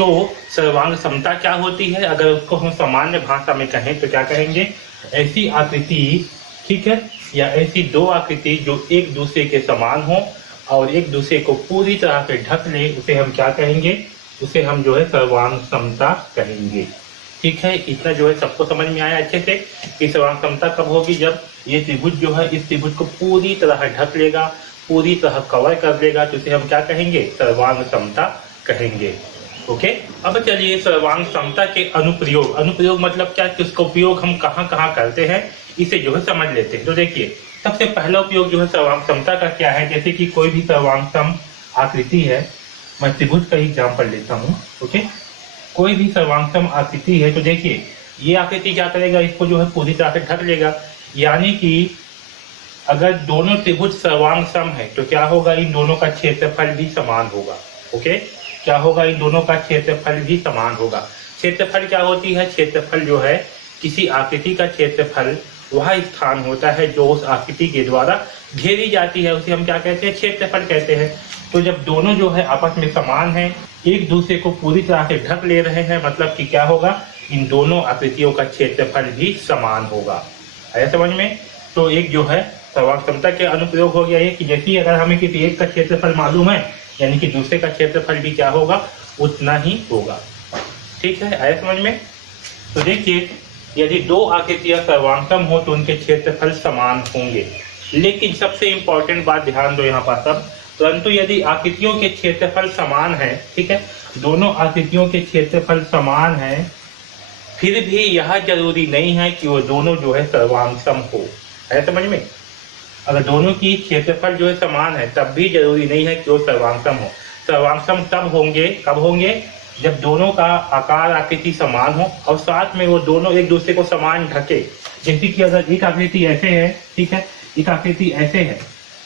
तो सर्वांग समता क्या होती है, अगर उसको हम सामान्य भाषा में कहें तो क्या कहेंगे, ऐसी आकृति, ठीक है, या ऐसी दो आकृति जो एक दूसरे के समान हो और एक दूसरे को पूरी तरह से ढक ले, उसे हम क्या कहेंगे, उसे हम जो है सर्वांग समता कहेंगे। ठीक है, इतना जो है सबको समझ में आया अच्छे से कि सर्वांग समता कब होगी, जब ये त्रिभुज जो है इस त्रिभुज को पूरी तरह ढक लेगा, पूरी तरह कवर कर लेगा, तो इसे हम क्या कहेंगे, सर्वांग समता कहेंगे। ओके, अब चलिए सर्वांग समता के अनुप्रयोग, अनुप्रयोग मतलब क्या, कि उसका उपयोग हम कहाँ कहाँ करते हैं इसे जो है समझ लेते हैं। तो देखिए सबसे पहला उपयोग जो है सर्वांग समता का क्या है, जैसे कि कोई भी सर्वांग सम आकृति है, मैं त्रिभुज का एग्जाम्पल लेता हूँ। ओके, कोई भी सर्वांग सम आकृति है, तो देखिए ये आकृति क्या करेगा, इसको जो है पूरी तरह से ढक लेगा, यानी कि अगर दोनों त्रिभुज सर्वांग सम है तो क्या होगा, इन दोनों का क्षेत्रफल भी समान होगा। ओके, क्या होगा, इन दोनों का क्षेत्रफल भी समान होगा। क्षेत्रफल क्या होती है, क्षेत्रफल जो है किसी आकृति का क्षेत्रफल वह स्थान होता है जो उस आकृति के द्वारा घेरी जाती है, उसे हम क्या कहते हैं, क्षेत्रफल कहते हैं। तो जब दोनों जो है आपस में समान हैं, एक दूसरे को पूरी तरह से ढक ले रहे हैं, मतलब कि क्या होगा, इन दोनों आकृतियों का क्षेत्रफल भी समान होगा। आया समझ में। तो एक जो है सर्वांग समता के अनुप्रयोग हो गया ये कि जैसे अगर हमें किसी एक का क्षेत्रफल मालूम है, यानी कि दूसरे का क्षेत्रफल भी क्या होगा, उतना ही होगा। ठीक है, आया समझ में। तो देखिए यदि दो आकृतियां सर्वांग सम हो तो उनके क्षेत्रफल समान होंगे, लेकिन सबसे इंपॉर्टेंट बात ध्यान दो यहाँ पर सब, परंतु यदि आकृतियों के क्षेत्रफल समान है, ठीक है, दोनों आकृतियों के क्षेत्रफल समान है, फिर भी यह जरूरी नहीं है कि वो दोनों जो है सर्वांग सम हो। है समझ में। अगर दोनों की क्षेत्रफल जो है समान है तब भी जरूरी नहीं है कि वो सर्वांग सम हो। सर्वांग सम तब होंगे, कब होंगे, जब दोनों का आकार आकृति समान हो और साथ में वो दोनों एक दूसरे को समान ढके। जैसे कि अगर एक आकृति ऐसे है, ठीक है, एक आकृति ऐसे है,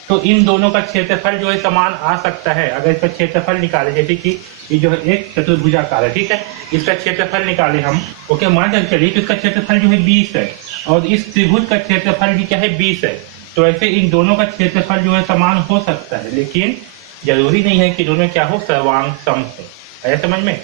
तो इन दोनों का क्षेत्रफल जो है समान आ सकता है। अगर इसका क्षेत्रफल निकाले, जैसे कि ये जो है एक चतुर्भुजाकार है, ठीक है, इसका क्षेत्रफल निकाले हम, ओके, मान कर चलिए तो इसका क्षेत्रफल जो है 20 है और इस त्रिभुज का क्षेत्रफल भी क्या है, 20 है। तो ऐसे इन दोनों का क्षेत्रफल जो है समान हो सकता है, लेकिन जरूरी नहीं है कि दोनों क्या हो, सर्वांग सम हो। ऐसा समझ में।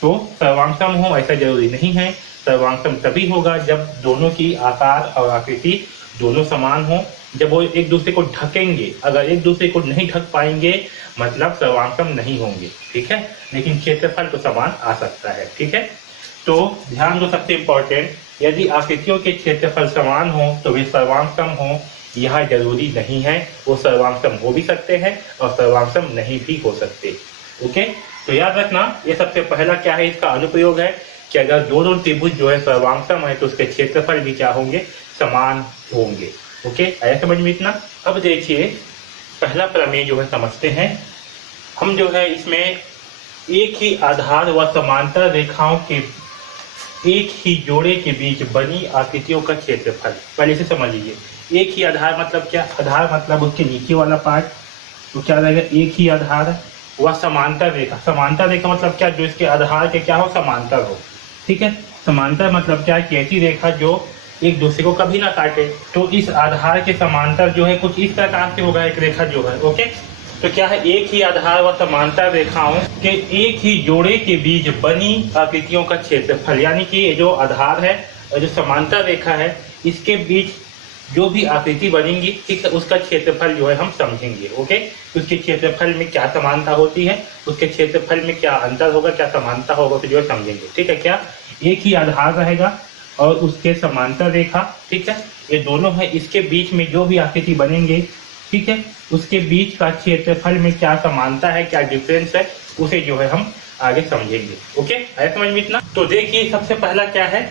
तो सर्वांग सम हो ऐसा जरूरी नहीं है। सर्वांग सम तभी होगा जब दोनों की आकार और आकृति दोनों समान हो, जब वो एक दूसरे को ढकेंगे। अगर एक दूसरे को नहीं ढक पाएंगे मतलब सर्वांग सम नहीं होंगे, ठीक है, लेकिन क्षेत्रफल तो समान आ सकता है। ठीक है, तो ध्यान दो सबसे इंपॉर्टेंट, यदि आकृतियों के क्षेत्रफल समान हो तो वे सर्वांग सम हो, यह जरूरी नहीं है। वो सर्वांग सम हो भी सकते हैं और सर्वांग सम नहीं भी हो सकते। ओके, तो याद रखना ये सबसे पहला क्या है, इसका अनुप्रयोग है कि अगर दोनों त्रिभुज जो है सर्वांग सम है तो उसके क्षेत्रफल भी क्या होंगे, समान होंगे। ओके, आया समझ में इतना। अब देखिए पहला प्रमेय जो है समझते हैं हम। जो है इसमें एक ही आधार व समांतर रेखाओं के एक ही जोड़े के बीच बनी आकृतियों का क्षेत्रफल, पहले से समझ लीजिए। एक ही आधार मतलब क्या, आधार मतलब उसके नीचे वाला पार्ट, तो क्या रहेगा, एक ही आधार व समांतर रेखा। समांतर रेखा मतलब क्या, जो इसके आधार के क्या हो, समांतर हो। ठीक है, समांतर मतलब क्या, कि ऐसी रेखा जो एक दूसरे को कभी ना काटे। तो इस आधार के समांतर जो है कुछ इस प्रकार से होगा एक रेखा जो है। ओके, तो क्या है, एक ही आधार व समांतर रेखाओं के एक ही जोड़े के बीच बनी आकृतियों का क्षेत्रफल, यानी कि ये जो आधार है और जो समांतर रेखा है इसके बीच जो भी आकृति बनेंगी, ठीक है, उसका क्षेत्रफल जो है हम समझेंगे। ओके, उसके क्षेत्रफल में क्या समानता होती है, उसके क्षेत्रफल में क्या अंतर होगा, क्या समानता होगा, तो जो है समझेंगे। ठीक है, क्या एक ही आधार रहेगा और उसके समांतर रेखा, ठीक है, ये दोनों है, इसके बीच में जो भी आकृति बनेंगे, ठीक है, उसके बीच का क्षेत्रफल में क्या समानता है, क्या डिफरेंस है, उसे जो है हम आगे समझेंगे। ओके, आया समझ में इतना। तो देखिए सबसे पहला क्या है,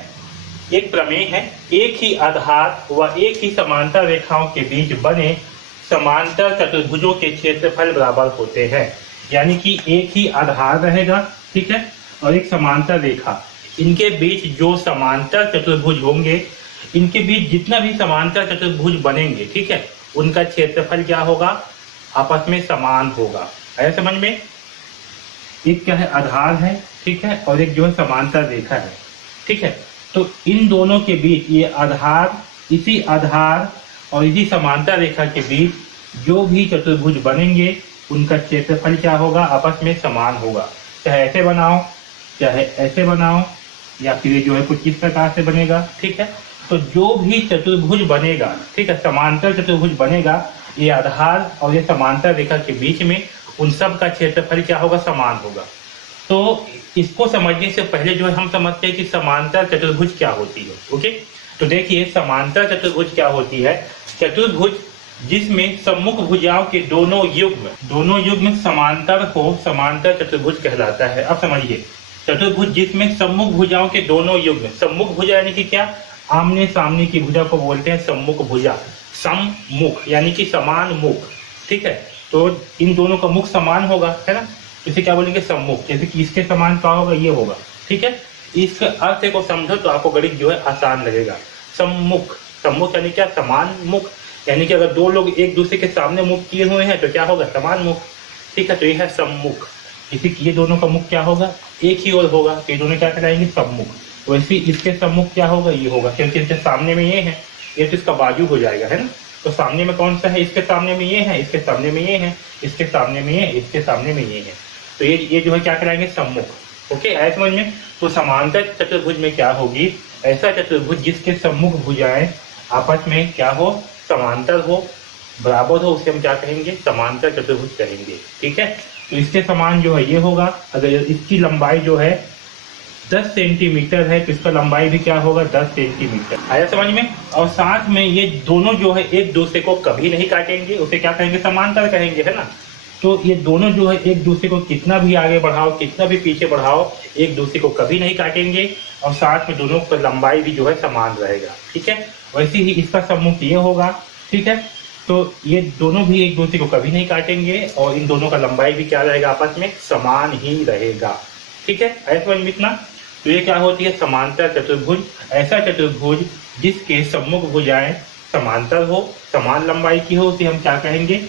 एक प्रमेय है, एक ही आधार व एक ही समांतर रेखाओं के बीच बने समांतर चतुर्भुजों के क्षेत्रफल बराबर होते हैं। यानी कि एक ही आधार रहेगा, ठीक है, और एक समांतर रेखा, इनके बीच जो समांतर चतुर्भुज होंगे, इनके बीच जितना भी समांतर चतुर्भुज बनेंगे, ठीक है, उनका क्षेत्रफल क्या होगा, आपस में समान होगा। है समझ में। एक क्या है, आधार है, ठीक है, और एक जो है समांतर रेखा है। ठीक है, तो इन दोनों के बीच ये आधार, इसी आधार और इसी समांतर रेखा के बीच जो भी चतुर्भुज बनेंगे उनका क्षेत्रफल क्या होगा, आपस में समान होगा। चाहे ऐसे बनाओ, चाहे ऐसे बनाओ या फिर ये जो है कुछ इस प्रकार से बनेगा, ठीक है। तो जो भी चतुर्भुज बनेगा, ठीक है, समांतर चतुर्भुज बनेगा, ये आधार और ये समांतर रेखा के बीच में उन सब का क्षेत्रफल क्या होगा, समान होगा। तो इसको समझने से पहले जो है हम समझते हैं कि समांतर चतुर्भुज क्या होती है। ओके, तो देखिए समांतर चतुर्भुज क्या होती है। चतुर्भुज जिसमें सम्मुख भुजाओं के दोनों युग्म समांतर हो, समांतर चतुर्भुज कहलाता है। अब समझिए, चतुर्भुज जिसमें सम्मुख भुजाओं के दोनों युग्म, सम्मुख भुजा यानी कि क्या, आमने सामने की भुजा को बोलते हैं सम्मुख भुजा। सम्मुख यानी कि समान मुख, ठीक है। तो इन दोनों का मुख समान होगा, है ना, इसे क्या बोलेंगे, सम्मुख। जैसे कि इसके समान क्या होगा, ये होगा, ठीक है। इसके अर्थ को समझो तो आपको गणित जो है आसान लगेगा। सम्मुख, सम्मुख यानी क्या, समान मुख, यानी कि अगर दो लोग एक दूसरे के सामने मुख किए हुए हैं तो क्या होगा, समान मुख, ठीक है। तो ये है सम्मुख। इसी ये दोनों का मुख क्या होगा, एक ही ओर होगा, तो ये दोनों क्या कहलाएंगे, सम्मुख। वैसे इसके सम्मुख क्या होगा, ये होगा, क्योंकि इसके सामने में ये है, ये तो इसका बाजू हो जाएगा, है ना। तो सामने में कौन सा है, इसके सामने में ये है, इसके सामने में ये है, इसके सामने में ये, इसके सामने में ये है। तो ये जो है क्या कहलाएंगे, सम्मुख। ओके, आए समझ में। तो समांतर चतुर्भुज में क्या होगी, ऐसा चतुर्भुज जिसके सम्मुख भुजाएं आपस में क्या हो, समांतर हो, बराबर हो, उसे हम क्या कहेंगे, समांतर चतुर्भुज कहेंगे, ठीक है। तो इसके समान जो है ये होगा। अगर इसकी लंबाई जो है 10 सेंटीमीटर है तो इसका लंबाई भी क्या होगा, 10 सेंटीमीटर। आया समझ में। और साथ में ये दोनों जो है एक दूसरे को कभी नहीं काटेंगे, उसे क्या कहेंगे, समांतर कहेंगे, है ना। तो ये दोनों जो है एक दूसरे को कितना भी आगे बढ़ाओ, कितना भी पीछे बढ़ाओ, एक दूसरे को कभी नहीं काटेंगे, और साथ में दोनों की लंबाई भी जो है समान रहेगा, ठीक है। वैसे ही इसका सम्मुख ये होगा, ठीक है। तो ये दोनों भी एक दूसरे को कभी नहीं काटेंगे और इन दोनों का लंबाई भी क्या रहेगा, आपस में समान ही रहेगा, ठीक है। ऐसे समझ में इतना। तो ये क्या होती है, समांतर चतुर्भुज। ऐसा चतुर्भुज जिसके सम्मुख भुजाएं समांतर हो, समान लंबाई की हो, उसे हम क्या कहेंगे,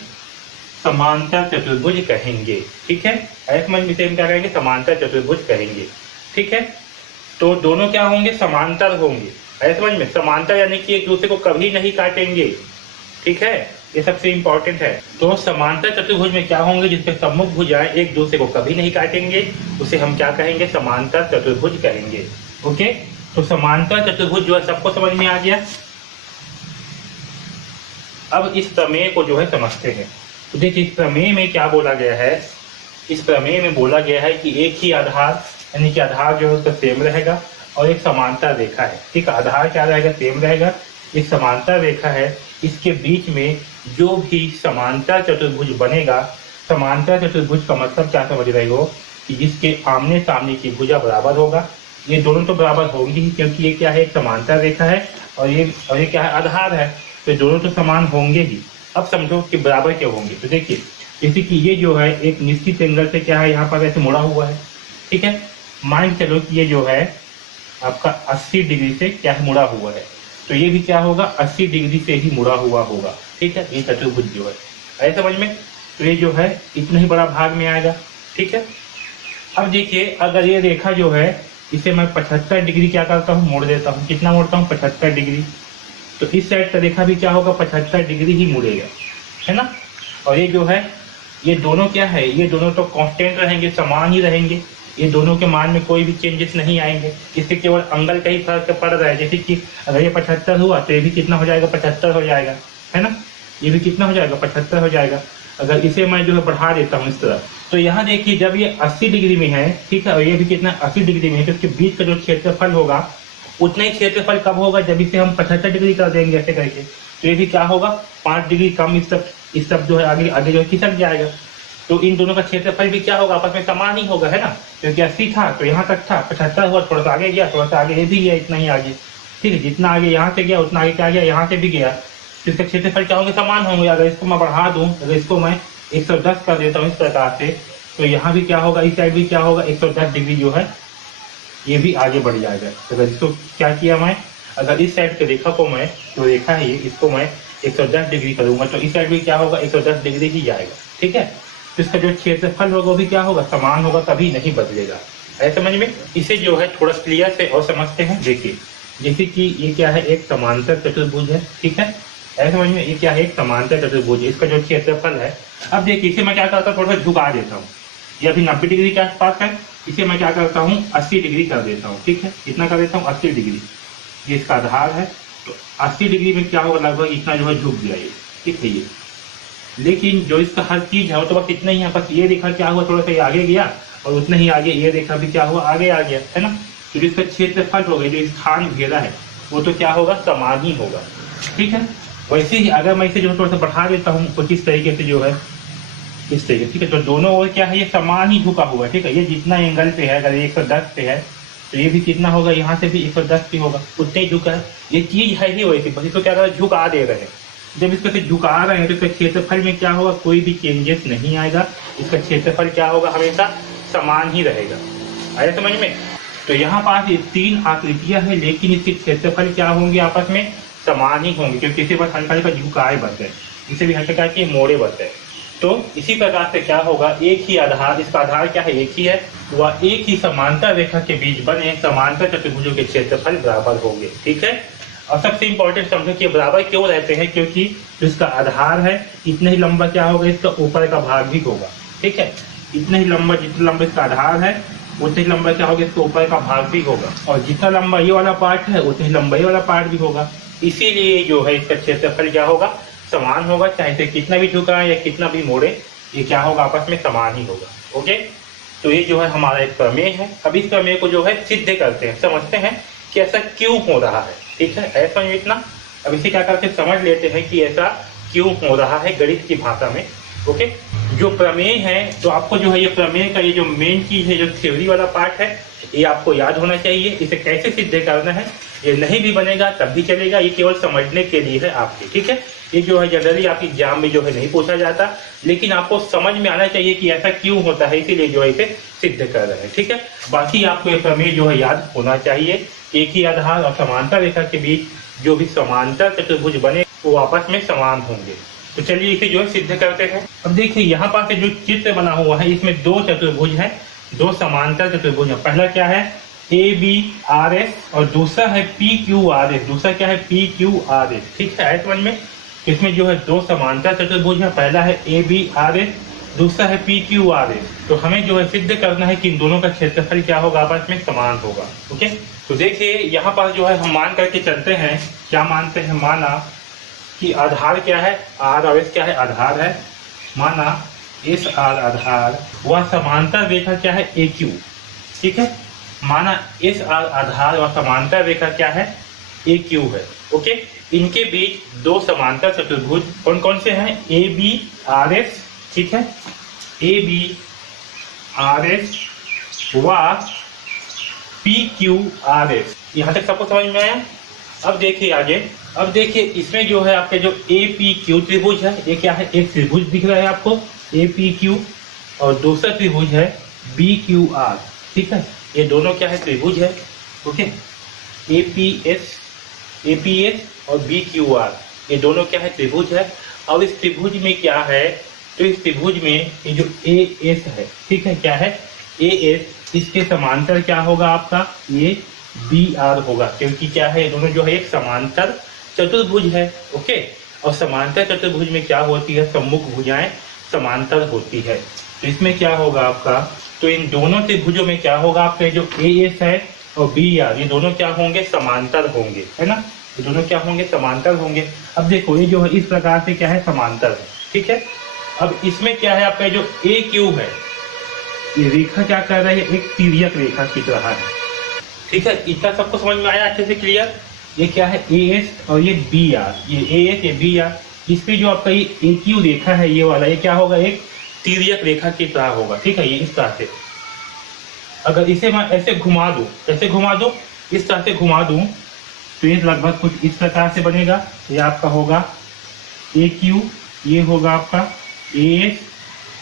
समांतर चतुर्भुज कहेंगे, ठीक है। ऐसे समझ में इसे हम क्या कहेंगे, समांतर चतुर्भुज कहेंगे, ठीक है। तो दोनों क्या होंगे, समांतर होंगे। ऐसे समझ में, समांतर यानी कि एक दूसरे को कभी नहीं काटेंगे, ठीक है, ये सबसे इंपॉर्टेंट है। तो समांतर चतुर्भुज में क्या होंगे, जिसके सम्मुख भुजाएं एक दूसरे को कभी नहीं काटेंगे, उसे हम क्या कहेंगे, समांतर चतुर्भुज कहेंगे। ओके, तो समांतर चतुर्भुज जो है सबको समझ में आ गया। अब इस प्रमेय को जो है समझते हैं। तो देखिए इस प्रमेय में क्या बोला गया है, इस प्रमेय में बोला गया है कि एक ही आधार यानी कि आधार जो है उसका सेम रहेगा और एक समांतर रेखा है, ठीक है। आधार क्या रहेगा, सेम रहेगा, एक समांतर रेखा है, इसके बीच में जो भी समांतर चतुर्भुज बनेगा, समांतर चतुर्भुज का मतलब क्या समझ रहे हो, कि जिसके आमने सामने की भुजा बराबर होगा। ये दोनों तो बराबर होंगी ही, क्योंकि ये क्या है, एक समांतर रेखा है और ये क्या है, आधार है, तो दोनों तो समान होंगे ही। अब समझो कि बराबर क्यों होंगे। तो देखिए जैसे कि ये जो है एक निश्चित एंगल से क्या है, यहाँ पर ऐसे मुड़ा हुआ है, ठीक है। मान चलो कि ये जो है आपका 80 डिग्री से क्या है, मुड़ा हुआ है, तो ये भी क्या होगा, 80 डिग्री से ही मुड़ा हुआ होगा, ठीक है। ये चतुर्भुज जो है, ऐसे समझ में। तो ये जो है इतना ही बड़ा भाग में आएगा, ठीक है। अब देखिए अगर ये रेखा जो है इसे मैं 75 डिग्री क्या करता हूँ, मोड़ देता हूँ। कितना मोड़ता हूँ, 75 डिग्री। तो इस साइड का रेखा भी क्या होगा, 75 डिग्री ही मुड़ेगा, है ना। और ये जो है, ये दोनों क्या है, ये दोनों तो कांस्टेंट रहेंगे, समान ही रहेंगे, ये दोनों के मान में कोई भी चेंजेस नहीं आएंगे। इससे केवल एंगल का ही फर्क पड़ रहा है। जैसे कि अगर ये 75 हुआ तो ये भी कितना हो जाएगा, 75 हो जाएगा, है ना। ये भी कितना हो जाएगा, 75 हो जाएगा। अगर इसे मैं जो है बढ़ा देता हूँ इस तरह, तो यहाँ देखिए जब ये 80 डिग्री में है, ठीक है, और ये भी कितना 80 डिग्री में है, तो इसके बीच का जो क्षेत्रफल होगा उतना ही क्षेत्रफल कब होगा, जब इसे हम 75 डिग्री कर देंगे ऐसे करके, तो ये भी क्या होगा, 5 डिग्री कम इस सब जो है आगे आगे जो है खिसक जाएगा। तो इन दोनों का क्षेत्रफल भी क्या होगा, आपस में समान ही होगा, है ना। क्योंकि 80 था तो यहाँ तक था, 75 हुआ, थोड़ा सा आगे गया, थोड़ा सा आगे ये भी गया, इतना ही आगे, ठीक है। जितना आगे यहाँ से गया उतना आगे क्या गया, यहाँ से भी गया, तो इसका क्षेत्रफल क्या होंगे, समान होंगे। अगर इसको मैं बढ़ा दूँ, अगर इसको मैं 110 कर देता हूँ इस प्रकार से, तो यहाँ भी क्या होगा, इस साइड भी क्या होगा, 110 डिग्री जो है ये भी आगे बढ़ जाएगा। अगर इसको क्या किया मैं, अगर इस साइड के रेखा को मैं, जो रेखा है इसको मैं 110 डिग्री करूँगा, तो इस साइड भी क्या होगा, 110 डिग्री ही जाएगा, ठीक है। तो इसका जो क्षेत्रफल होगा वो भी क्या होगा, समान होगा, कभी नहीं बदलेगा। ऐसे समझ में। इसे जो है थोड़ा क्लियर से और समझते हैं। देखिए जैसे कि ये क्या है, एक समांतर चतुर्भुज है, ठीक है। ऐसे समझ में, ये क्या है, एक समांतर चतुर्भुज है, इसका जो क्षेत्रफल है। अब देखिए इसे मैं क्या करता हूँ, थोड़ा सा झुका देता हूँ, ये अभी 90 डिग्री के आसपास है, इसे मैं क्या करता हूँ 80 डिग्री कर देता हूँ। ठीक है, इतना कर देता हूँ 80 डिग्री, ये इसका आधार है। तो 80 डिग्री में क्या होगा, लगभग इतना जो है झुक गया ये। ठीक है ये, लेकिन जो इसका हर चीज है वो तो बस इतना ही है, बस ये देखा क्या हुआ, थोड़ा सा ये आगे गया और उतना ही आगे ये देखा भी क्या हुआ, आगे आ गया, है ना। तो इसका क्षेत्रफल हो गया, जो स्थान घेरा है वो तो क्या होगा, समान ही होगा। ठीक है, वैसे ही अगर मैं इसे जो थोड़ा सा बढ़ा देता हूँ कुछ इस तरीके से जो है, इस तरीके, ठीक है, तो दोनों ओर क्या है, ये समान ही झुका हुआ है। ठीक है, ये जितना एंगल पे है, अगर 110 पे है तो ये भी कितना होगा, यहाँ से भी 110 पे होगा, उतने ही झुका है। ये चीज है ही वैसे, बस इसको क्या कर रहे हैं, झुका दे रहे हैं। जब इसको से झुका रहे हैं तो इसका क्षेत्रफल में क्या होगा, कोई भी चेंजेस नहीं आएगा, इसका क्षेत्रफल क्या होगा, हमेशा समान ही रहेगा। आया समझ में। तो यहाँ पास 3 आकृतियां हैं, लेकिन इसके क्षेत्रफल क्या होंगे, आपस में समान ही होंगे, क्योंकि इसे बस हल्का हल्का झुकाए बस है, इसे भी हल्का के मोड़े बस है। तो इसी प्रकार से क्या होगा, एक ही आधार, इसका आधार क्या है, एक ही है, वह एक ही समांतर रेखा के बीच बने समांतर चतुर्भुजों के क्षेत्रफल बराबर होंगे। ठीक है, और सबसे इंपॉर्टेंट समझो कि बराबर क्यों रहते हैं, क्योंकि जो इसका आधार है इतना ही लंबा क्या होगा, इसका ऊपर का भाग भी होगा। ठीक है, इतना ही लंबा, जितना लंबा इसका आधार है उतना ही लंबा क्या होगा, इसके ऊपर का भाग भी होगा, और जितना लंबा ये वाला पार्ट है उतना ही लंबा ये वाला पार्ट भी होगा। इसीलिए जो है इसका क्षेत्रफल क्या होगा, समान होगा, चाहे इसे कितना भी झुकाए या कितना भी मोड़े, ये क्या होगा, आपस में समान ही होगा। ओके, तो ये जो है हमारा एक प्रमेय है। अब इस प्रमेय को जो है सिद्ध करते हैं, समझते हैं कि ऐसा क्यों हो रहा है। ठीक है, ऐसा इतना, अब इसे क्या करके समझ लेते हैं कि ऐसा क्यों हो रहा है गणित की भाषा में। ओके, जो प्रमेय है, तो आपको जो है ये प्रमेय का ये जो मेन चीज है, जो थ्योरी वाला पार्ट है, ये आपको याद होना चाहिए। इसे कैसे सिद्ध करना है, ये नहीं भी बनेगा तब भी चलेगा, ये केवल समझने के लिए है आपके। ठीक है, ये जो है जनरली आपके एग्जाम में जो है नहीं पूछा जाता, लेकिन आपको समझ में आना चाहिए कि ऐसा क्यों होता है, इसीलिए जो है इसे सिद्ध कर रहे हैं। ठीक है, बाकी आपको ये प्रमेय जो है याद होना चाहिए, एक ही आधार और समांतर रेखा के बीच जो भी समांतर चतुर्भुज बने वो आपस में समान होंगे। तो चलिए इसे जो है सिद्ध करते हैं। अब देखिए यहाँ पास जो चित्र बना हुआ है, इसमें 2 चतुर्भुज है, 2 समांतर चतुर्भुज है। पहला क्या है, ABRS और दूसरा है PQRS। दूसरा क्या है, PQRS। ठीक है, समझ में। इसमें जो है 2 समांतर चतुर्भुज है, पहला है ABRS, दूसरा है PQRS। तो हमें जो है सिद्ध करना है कि इन दोनों का क्षेत्रफल क्या होगा, आपस में समान होगा। ओके, तो देखिए यहाँ पास जो है हम मान करके चलते हैं, क्या मानते हैं, माना कि आधार क्या है, R और S क्या है, आधार है, माना SR आधार, वह समांतर रेखा क्या है, AQ। ठीक है, माना SR आधार और समांतर रेखा क्या है, AQ है। ओके, इनके बीच 2 समांतर चतुर्भुज कौन कौन से हैं, ABRS। ठीक है, ABRS व PQRS। यहाँ तक सबको समझ में आया। अब देखिए आगे, अब देखिए इसमें जो है आपके जो APQ त्रिभुज है, ये क्या है, एक त्रिभुज दिख रहा है आपको APQ, और दूसरा त्रिभुज है BQR। ठीक है, ये दोनों क्या है, त्रिभुज है। ओके, APS और BQR, ये दोनों क्या है, त्रिभुज है। और इस त्रिभुज में क्या है, तो इस त्रिभुज में ये जो AS है, ठीक है, क्या है, AS, इसके समांतर क्या होगा आपका, ये BR होगा, क्योंकि क्या है, ये दोनों जो है एक समांतर चतुर्भुज है। ओके, और समांतर चतुर्भुज में क्या होती है, सम्मुख भुजाएं समांतर होती है। तो इसमें क्या होगा आपका, तो इन दोनों त्रिभुजों में क्या होगा, आपके जो AS है और BR, ये दोनों क्या होंगे, समांतर होंगे, है ना, ये दोनों क्या होंगे, समांतर होंगे। अब देखो ये जो है इस प्रकार से क्या है, समांतर है। ठीक है, अब इसमें क्या है, आपका जो AQ है, ये रेखा क्या कर रही है, एक तिर्यक रेखा खींच रहा है। ठीक है, इतना सबको समझ में आया अच्छे से, क्लियर। ये क्या है, AS और ये BR, ये AS ये BR, इस पे जो आपका ये AQ रेखा है, ये वाला, ये क्या होगा, एक तिर्यक रेखा की तरह होगा। ठीक है, ये इस तरह से, अगर इसे मैं ऐसे घुमा दूं, ऐसे घुमा दूं, इस तरह से घुमा दूं, तो ये लगभग कुछ इस प्रकार से बनेगा। ये आपका होगा AQ, ये होगा आपका AS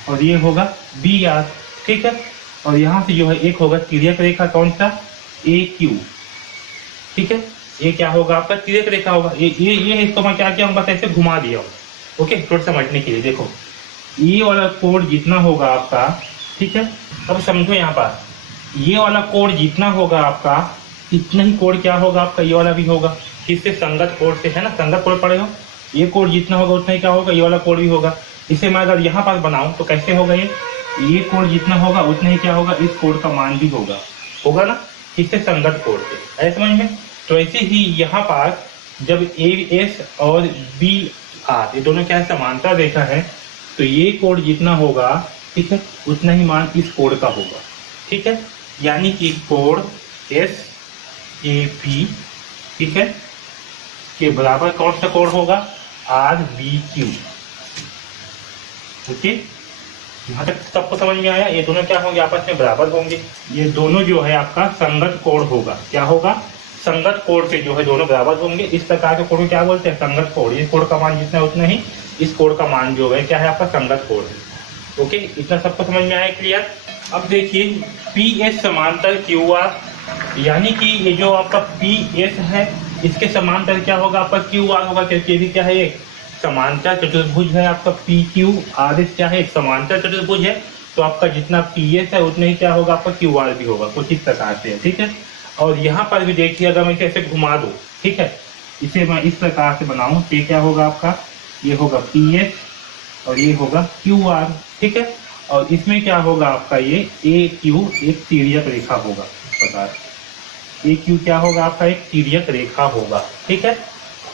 और ये होगा BR। ठीक है, और यहाँ से जो है एक होगा तिर्यक रेखा, कौन सा, AQ। ठीक है, ये क्या होगा आपका, तिर्यक रेखा होगा। ये इसको मैं क्या किया हूँ, बस ऐसे घुमा दिया हूँ। ओके, थोड़ा समझने के लिए देखो, ये वाला कोण जितना होगा आपका, ठीक है, अब समझो यहाँ पर, ये वाला कोण जितना होगा आपका, इतना ही कोण क्या होगा आपका, ये वाला भी होगा, किससे, संगत कोण से, है ना, संगत कोण पड़े हो, ये कोण जितना होगा उतना ही क्या होगा, ये वाला कोण भी होगा। इसे मैं अगर यहाँ पास बनाऊं तो कैसे होगा, ये ये कोण जितना होगा उतना ही क्या होगा, इस कोण का मान भी होगा ना, किससे, संगत कोण से। ऐसे समझ में। तो ऐसे ही यहाँ पर जब ए एस और बी आर ये दोनों क्या है, समांतर रेखा है, तो ये कोण जितना होगा, ठीक है, उतना ही मान इस कोण का होगा। ठीक है, यानी कि कोण एस ए पी, ठीक है, के बराबर कौन सा कोण होगा, आर बी क्यू। ओके, यहाँ तक सबको समझ में आया। ये दोनों क्या होंगे, आपस में बराबर होंगे। ये दोनों जो है आपका संगत कोण होगा। क्या होगा, संगत कोण पे जो है दोनों बराबर होंगे। इस प्रकार के कोण को क्या बोलते हैं, संगत कोण। इस कोण का मान जितना उतना ही इस कोण का मान जो है क्या है, आपका संगत कोण है। ओके, इतना सबको समझ में आया, क्लियर। अब देखिए पी एस समांतर क्यू आर, यानी कि ये जो आपका पी एस है इसके समांतर क्या होगा, आपका क्यू आर होगा, क्योंकि ये भी क्या है, एक समांतर चतुर्भुज है। आपका पी क्यू आर एस क्या है, एक समांतर चतुर्भुज है। तो आपका जितना पी एस है उतना ही क्या होगा, आपका क्यू आर भी होगा, कुछ इस प्रकार से है। ठीक है, और यहाँ पर भी देखिए, अगर मैं इसे ऐसे घुमा दूँ, ठीक है, इसे मैं इस प्रकार से बनाऊँ तो क्या होगा आपका, ये होगा पी एस और ये होगा क्यू आर। ठीक है, और इसमें क्या होगा आपका, ये ए क्यू एक तिर्यक रेखा होगा। इस प्रकार ए क्यू क्या होगा, आपका एक तिर्यक रेखा होगा। ठीक है,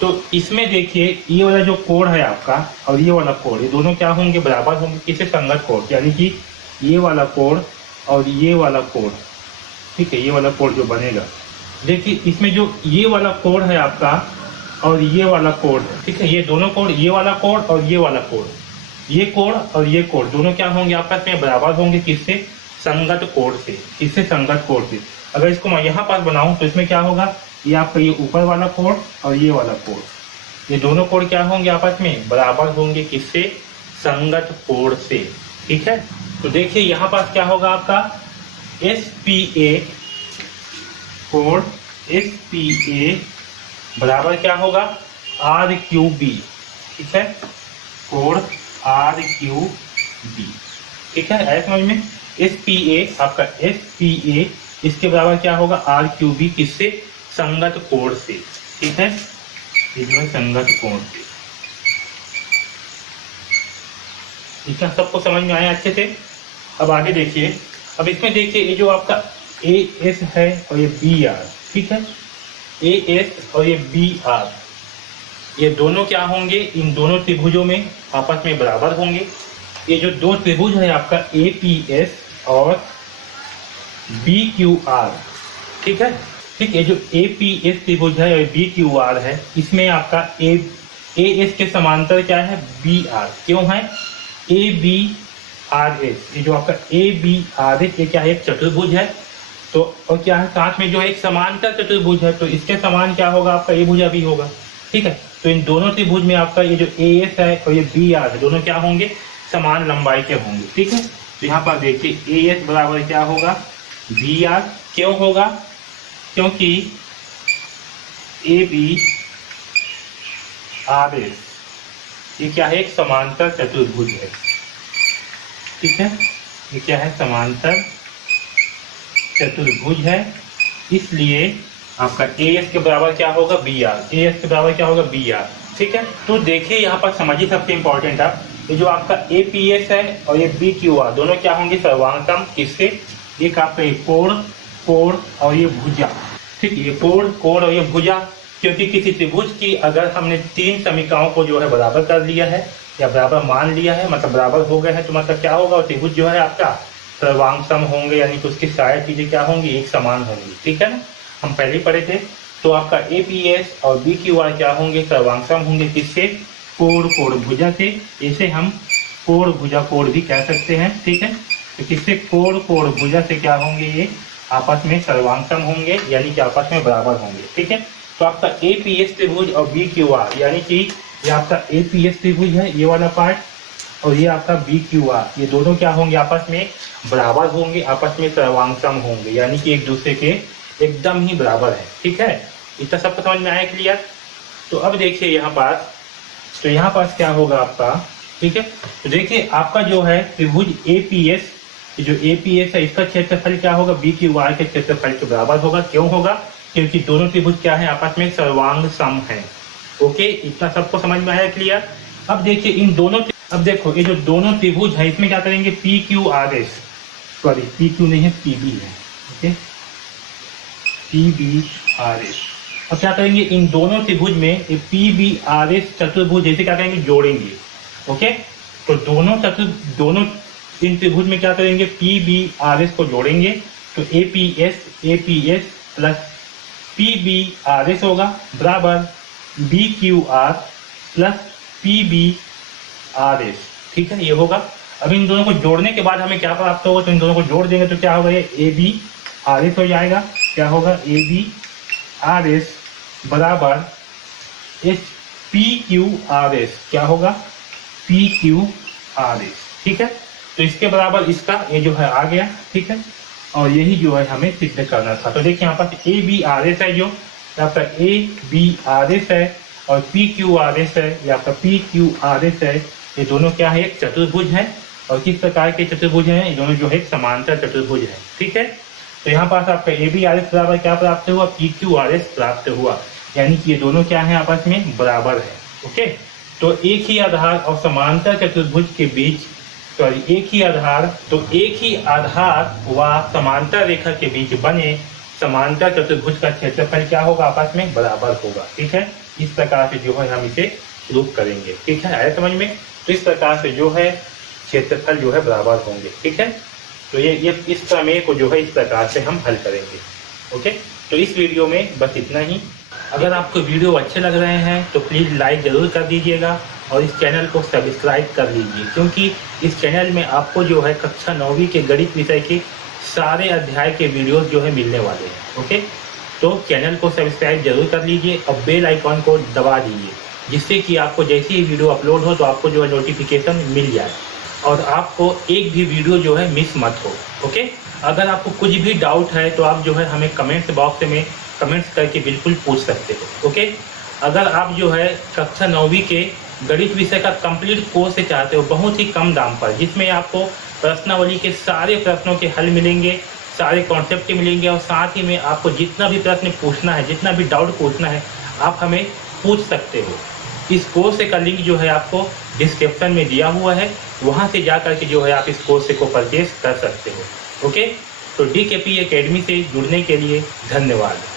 तो इसमें देखिए ये वाला जो कोण है आपका और ये वाला कोण, ये दोनों क्या होंगे, बराबर होंगे, किसे, संगत कोण। यानी कि ये वाला कोण और ये वाला कोण, ठीक है, ये वाला कोण जो बनेगा, देखिए इसमें जो ये वाला कोण है आपका और ये वाला कोण है, ठीक है, ये दोनों कोण, ये वाला कोण और ये वाला कोण, ये कोण और ये कोण दोनों क्या होंगे, आपस में बराबर होंगे, किससे, संगत कोण से। किससे, संगत कोण से। अगर इसको मैं यहाँ पास बनाऊं तो इसमें क्या होगा, ये आपका ये ऊपर वाला कोण और ये वाला कोण, ये दोनों कोण क्या होंगे, आपस में बराबर होंगे, किससे, संगत कोण से। ठीक है, तो देखिए यहाँ पास क्या होगा आपका, एस पी ए कोण, एस पी ए बराबर क्या होगा, आर क्यू बी। ठीक है, कोण आर क्यू बी। ठीक है, ऐसे समझ में। एस पी ए आपका, एस पी ए इसके बराबर क्या होगा, आर क्यू बी, किससे, संगत कोण से। ठीक है, ये जो है संगत कोण से। इतना सबको समझ में आया अच्छे से। अब आगे देखिए, अब इसमें देखिए ये जो आपका ए एस है और ये बी आर, ठीक है, ए एस और ये बी आर, ये दोनों क्या होंगे, इन दोनों त्रिभुजों में आपस में बराबर होंगे। ये जो दो त्रिभुज है आपका ए पी एस और बी क्यू आर, ठीक है, ठीक, ये जो ए पी एस त्रिभुज है और बी क्यू आर है, इसमें आपका ए एस के समांतर क्या है, बी आर। क्यों है, ए बी आर एस, ये जो आपका ए बी आर एस ये क्या है, एक चतुर्भुज है। तो और क्या है, साथ में जो है एक समांतर चतुर्भुज है, तो इसके समान क्या होगा, आपका ए भुजा भी होगा। ठीक है, तो इन दोनों त्रिभुज में आपका ये जो ए एस है और ये बी आर है, दोनों क्या होंगे, समान लंबाई के होंगे। ठीक है, तो यहाँ पर देखिए ए एस बराबर क्या होगा, बी आर। क्यों होगा, क्योंकि ए बी आर एस ये क्या है, एक समांतर चतुर्भुज है। ठीक है, ये क्या है, समांतर चतुर्भुज है, इसलिए आपका ए एस के बराबर क्या होगा, बी आर। ए एस के बराबर क्या होगा, बी आर। ठीक है, तो देखिए यहाँ पर समझिए सबसे इंपॉर्टेंट है, ये जो आपका ए पी एस है और ये बी क्यू आर दोनों क्या होंगे, सर्वांगसम। किससे, एक आपका ये कोण, कोण और ये भुजा। ठीक, ये कोण, कोण और ये भुजा, क्योंकि किसी त्रिभुज की अगर हमने तीन समीकरणों को जो है बराबर कर लिया है या बराबर मान लिया है, मतलब बराबर हो गए हैं, तो मतलब क्या होगा, त्रिभुज जो है आपका सर्वांगसम होंगे, यानी कि उसकी सारी चीजें क्या होंगी, एक समान होंगी। ठीक है ना, हम पहले ही पढ़े थे। तो आपका ए पी एस और बी क्यू आर क्या होंगे, सर्वांगसम होंगे, किससे, कोण कोण भुजा से। इसे हम कोण भुजा कोण भी कह सकते हैं। ठीक है, तो किससे, कोण कोण भुजा से क्या होंगे, ये आपस में सर्वांगसम होंगे, यानी कि आपस में बराबर होंगे। ठीक है, तो आपका ए पी एस त्रिभुज और बी क्यू आर, यानी कि ये आपका ए पी एस त्रिभुज है, ये वाला पार्ट, और ये आपका बी क्यू आर, ये दोनों क्या होंगे, आपस में बराबर होंगे, आपस में सर्वांगसम होंगे, यानी कि एक दूसरे के एकदम ही बराबर है। ठीक है, इतना सबको समझ में आया, क्लियर। तो अब देखिए यहाँ पास, तो यहाँ पास क्या होगा आपका, ठीक है, तो देखिए आपका जो है त्रिभुज ए पी एस, जो ए पी एस है इसका क्षेत्रफल क्या होगा, बी क्यू आर के क्षेत्रफल के बराबर होगा। क्यों होगा, क्योंकि दोनों त्रिभुज क्या है, आपस में सर्वांग सम है। ओके, इतना सबको समझ में आया, क्लियर। अब देखिए इन दोनों अब देखो ये जो दोनों त्रिभुज है इसमें क्या करेंगे, P Q R S, sorry P Q नहीं है पी बी है, okay, P B R S. अब क्या करेंगे, इन दोनों त्रिभुज में ये पी बी आर एस चतुर्भुज जैसे क्या करेंगे, जोड़ेंगे, ओके। तो दोनों इन त्रिभुज में क्या करेंगे, पी बी आर एस को जोड़ेंगे, तो A P S plus P B R S होगा बराबर B Q R plus P B R S, ठीक है, ये होगा। अब इन दोनों को जोड़ने के बाद हमें क्या प्राप्त होगा, तो इन दोनों को जोड़ देंगे तो क्या होगा, ये ए बी आर एस हो जाएगा। क्या होगा, ए बी आर एस बराबर S P Q R S, क्या होगा, पी क्यू आर एस, ठीक है। तो इसके बराबर इसका ये जो है आ गया, ठीक है, और यही जो है हमें सिद्ध करना था। तो देखिए यहाँ पर ए बी आर एस है, जो आपका ए बी आर एस है और पी क्यू आर एस है, या आपका पी क्यू आर एस है, ये दोनों क्या है, एक चतुर्भुज है। और किस प्रकार के चतुर्भुज हैं, ये दोनों जो है समांतर चतुर्भुज है, ठीक है। तो यहाँ पास आपका ए बी आर एस बराबर क्या प्राप्त हुआ, पी क्यू आर एस प्राप्त हुआ, यानी कि ये दोनों क्या है, आपस में बराबर है, ओके। तो एक ही आधार और समांतर चतुर्भुज के बीच, सॉरी एक ही आधार व समांतर रेखा के बीच बने समांतर चतुर्भुज का क्षेत्रफल क्या होगा, आपस में बराबर होगा, ठीक है। इस प्रकार से जो है हम इसे प्रूव करेंगे, ठीक है, आया समझ में। तो इस प्रकार से जो है क्षेत्रफल जो है बराबर होंगे, ठीक है। तो ये इस प्रमेय को जो है इस प्रकार से हम हल करेंगे, ओके। तो इस वीडियो में बस इतना ही। अगर आपको वीडियो अच्छे लग रहे हैं तो प्लीज़ लाइक ज़रूर कर दीजिएगा और इस चैनल को सब्सक्राइब कर लीजिए, क्योंकि इस चैनल में आपको जो है कक्षा 9वीं के गणित विषय के सारे अध्याय के वीडियोस जो है मिलने वाले हैं, ओके। तो चैनल को सब्सक्राइब जरूर कर लीजिए और बेल आइकॉन को दबा दीजिए, जिससे कि आपको जैसे ही वीडियो अपलोड हो तो आपको जो है नोटिफिकेशन मिल जाए और आपको एक भी वीडियो जो है मिस मत हो, ओके। अगर आपको कुछ भी डाउट है तो आप जो है हमें कमेंट्स बॉक्स में कमेंट्स करके बिल्कुल पूछ सकते हो, ओके। अगर आप जो है कक्षा 9वीं के गणित विषय का कंप्लीट कोर्स चाहते हो बहुत ही कम दाम पर, जिसमें आपको प्रश्नावली के सारे प्रश्नों के हल मिलेंगे, सारे कॉन्सेप्ट मिलेंगे और साथ ही में आपको जितना भी प्रश्न पूछना है, जितना भी डाउट पूछना है, आप हमें पूछ सकते हो। इस कोर्स का लिंक जो है आपको डिस्क्रिप्शन में दिया हुआ है, वहाँ से जा करके जो है आप इस कोर्स को परचेज कर सकते हो, ओके। तो DKP एकेडमी से जुड़ने के लिए धन्यवाद।